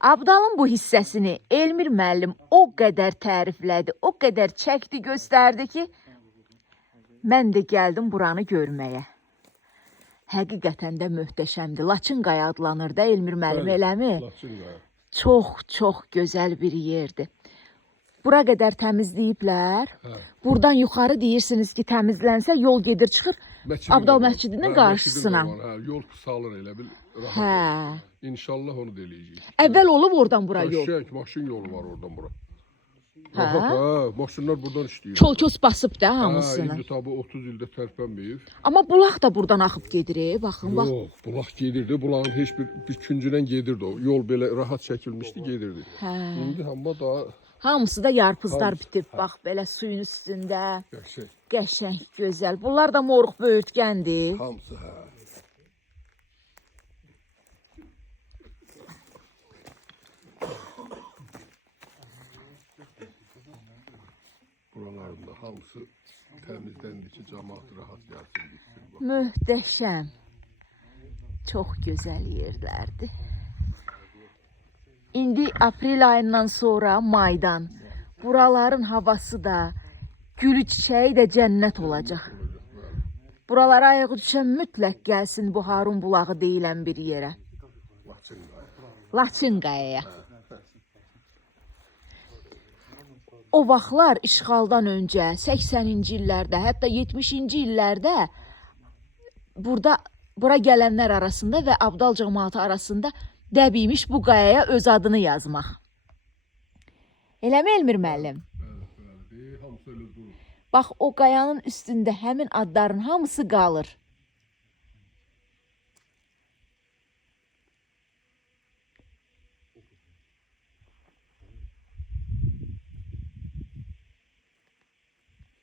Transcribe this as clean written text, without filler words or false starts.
Abdalın bu hissəsini Elmir müəllim o qədər təriflədi, o qədər çəkdi, göstərdi ki, mən də gəldim buranı görməyə. Həqiqətən də möhtəşəmdir. Laçın qaya adlanır da Elmir müəllim, eləmi? Laçın qaya. Çox gözəl bir yerdir. Bura qədər təmizləyiblər. Buradan yuxarı deyirsiniz ki, təmizlənsə yol gedir çıxır. Abdal məscidinin qarşısına. Yol qısalır elə bil. Hə. İnşallah onu da eləyəcəyik. Əvvəl olub oradan bura yol. Maşın yolu var oradan bura. Hə. Maşınlar buradan işləyir. Çol-kös basıb da hamısını. İndi tabi 30 ildə tərpənməyib. Amma bulaq da buradan axıb gedir. Baxın, bax. Yox, bulaq gedirdi. Bulağın heç bir küncündən gedirdi o. Yol belə rahat çəkilmişdi, gedirdi. Hə. İndi amma daha hamısı da yarpızlar bitib. Bax, belə suyun üstündə. Qəşəng, gözəl. Bunlar da moruq böyürtkəndir. Hamısı, hə. Buralarında hamısı təmizləndi ki, cəmaat rahat gəlsin, gitsin. Möhtəşəm. Çox gözəl yerlərdir. İndi aprel ayından sonra maydan buraların havası da, gülü çiçəyi də cənnət olacaq. Buralara ayağı düşən mütləq gəlsin bu Harun bulağı deyilən bir yerə. Laçın qayaya. O vaxtlar işğaldan öncə 80-ci illərdə, hətta 70-ci illərdə bura gələnlər arasında və Abdal cəmaatı arasında dəbiymiş bu qayaya öz adını yazmaq. Eləmi Elmir müəllim? Bax, o qayanın üstündə həmin adların hamısı qalır.